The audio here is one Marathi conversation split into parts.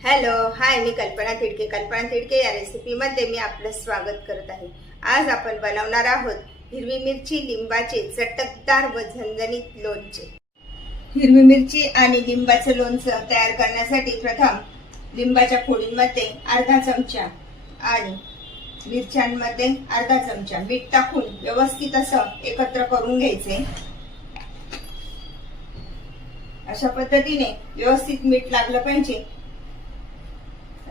हॅलो हाय मी कल्पना तिडके. कल्पना तिडके या रेसिपीमध्ये मी आपलं स्वागत करत आहे. आज आपण बनवणार आहोत हिरवी मिरची लिंबाचे चटकदार व झणझणीत लोणचे. हिरवी मिरची आणि लिंबाचं लोणचं तयार करण्यासाठी प्रथम लिंबाच्या फोडींमध्ये अर्धा चमचा आणि मिरच्यांमध्ये अर्धा चमचा मीठ टाकून व्यवस्थित असं एकत्र करून घ्यायचे. अशा पद्धतीने व्यवस्थित मीठ लागलं पाहिजे.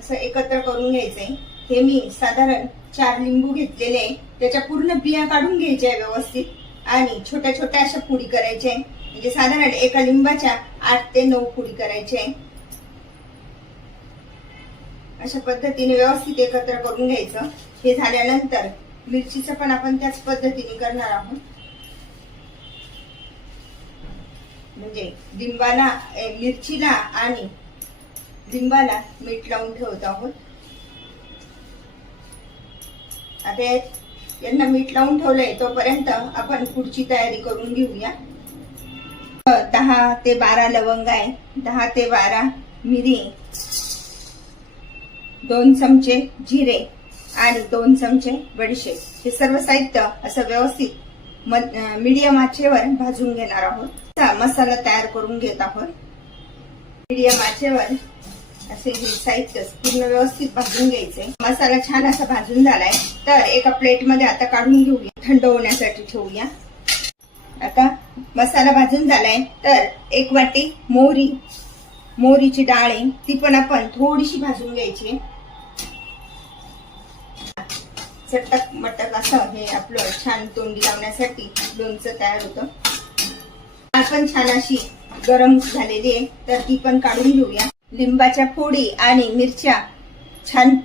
असं एकत्र करून घ्यायचंय हे मी साधारण चार लिंबू घेतलेले आहे. त्याच्या पूर्ण बिया काढून घ्यायच्या व्यवस्थित. आणि छोट्या छोट्या अशा पुडी करायच्या आहे. म्हणजे साधारण एका लिंबाच्या आठ ते नऊ पुडी करायच्या आहे. अशा पद्धतीने व्यवस्थित एकत्र करून घ्यायचं. हे झाल्यानंतर मिरचीचं पण आपण त्याच पद्धतीने करणार आहोत. म्हणजे लिंबाला मिरचीला आणि लिंबाला मीठ लावून ठेवत आहोत. आता यांना मीठ लावून ठेवलंय तोपर्यंत आपण पुढची तयारी करून घेऊया. दहा ते बारा लवंग आहे. दहा ते बारा मिरी दोन चमचे जिरे आणि दोन चमचे बडीशेप हे सर्व साहित्य असं व्यवस्थित मीडियम आचेवर भाजून घेणार आहोत. मसाला तयार करून घेत आहोत. मीडियम आचेवर असे हे साहित्य पूर्ण व्यवस्थित भाजून घ्यायचे. मसाला छान असा भाजून झालाय. तर एका प्लेटमध्ये आता काढून घेऊया. थंड होण्यासाठी ठेवूया. आता मसाला भाजून झालाय. तर एक वाटी मोहरी मोहरीची डाळ आहे ती पण आपण थोडीशी भाजून घ्यायची. चटक मटक असं हे आपलं छान तोंडी लावण्यासाठी लोणचं तयार होतं. आपण छान अशी गरम झालेली आहे. तर ती पण काढून घेऊया. लिंबाच्या फोडी आणि मिरच्या छान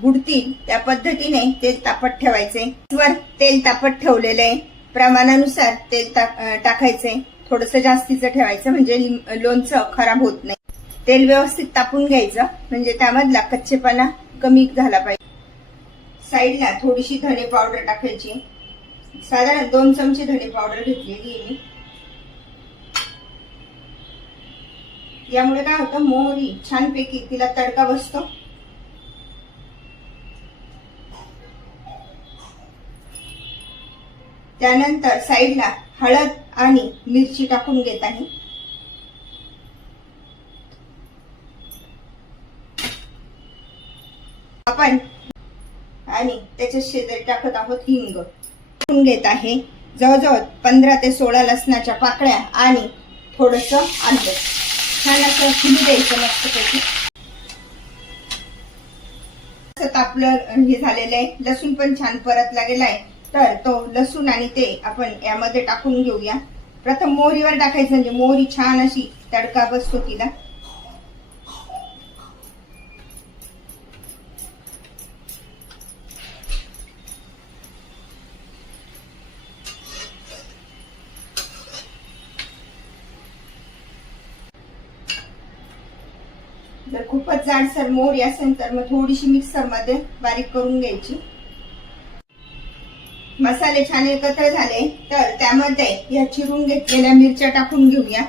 बुडतील त्या पद्धतीने तेल तापत ठेवायचे. वर तेल तापत ठेवलेले आहे प्रमाणानुसार तेल टाकायचे. थोडस जास्तीचं ठेवायचं म्हणजे लिं- लोणचं खराब होत नाही. तेल व्यवस्थित तापून घ्यायचं म्हणजे त्यामधला कच्चेपणा कमी झाला पाहिजे. साईडला थोडीशी धणे पावडर टाकायची. साधारण दोन चमचे धणे पावडर घेतलेली आहे मी. यामुळे काय होतं? मोहरी छानपैकी तिला तडका बसतो. त्यानंतर साईडला हळद आणि मिरची टाकून घेत आहे. आपण आणि त्याच्या शेजारी टाकत आहोत हिंग. टाकून घेत आहे. जवळजवळ पंधरा ते सोळा लसणाच्या पाकळ्या आणि थोडस आलं. छान असं फुलू द्यायचं मस्तपैकी असं तापलं हे झालेलं आहे. लसूण पण छान परतला गेलाय तर तो लसूण आणि ते आपण यामध्ये टाकून घेऊया. प्रथम मोहरीवर टाकायचं म्हणजे मोहरी छान अशी तडका बसतो तिला. जर खूपच जाडसर मोहरी असेल तर मग थोडीशी मिक्सरमध्ये बारीक करून घ्यायची. मसाले छान एकत्र झाले तर त्यामध्ये या चिरून घेतलेल्या मिरच्या टाकून घेऊया.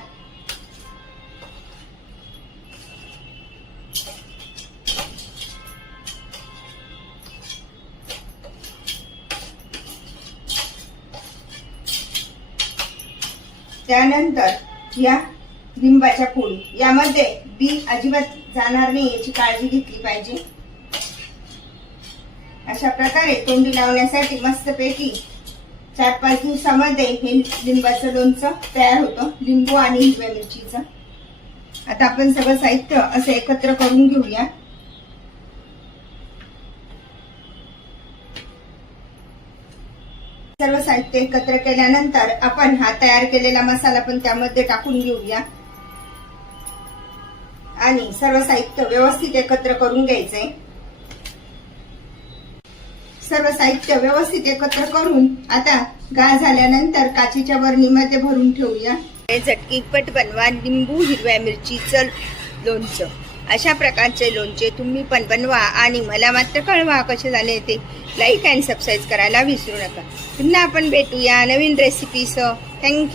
त्यानंतर या लिंबाच्या फोडी. यामध्ये बी अजिबात जाणार नाही याची काळजी घेतली पाहिजे. अशा प्रकारे तोंडी लावण्यासाठी मस्तपैकी चार पाच दिवसामध्ये हे लिंबाचं लोणचं तयार होतं. लिंबू आणि हिरव्या मिरचीचं. आता आपण सगळं साहित्य असं एकत्र करून घेऊया. सर्व साहित्य एकत्र केल्यानंतर आपण हा तयार केलेला मसाला पण त्यामध्ये टाकून घेऊया. आणि सर्व साहित्य व्यवस्थित एकत्र करून घ्यायचंय सर्व साहित्य व्यवस्थित एकत्र करून आता गाळ झाल्यानंतर काचेच्या बरणीमध्ये भरून ठेवूया. झटकीपट बनवा लिंबू हिरव्या मिरचीचं लोणचं. अशा प्रकारचे लोणचे तुम्ही पण बनवा आणि मला मात्र कळवा कसे झाले ते. लाईक अँड सबस्क्राईब करायला विसरू नका. पुन्हा आपण भेटूया नवीन रेसिपीसह थँक्यू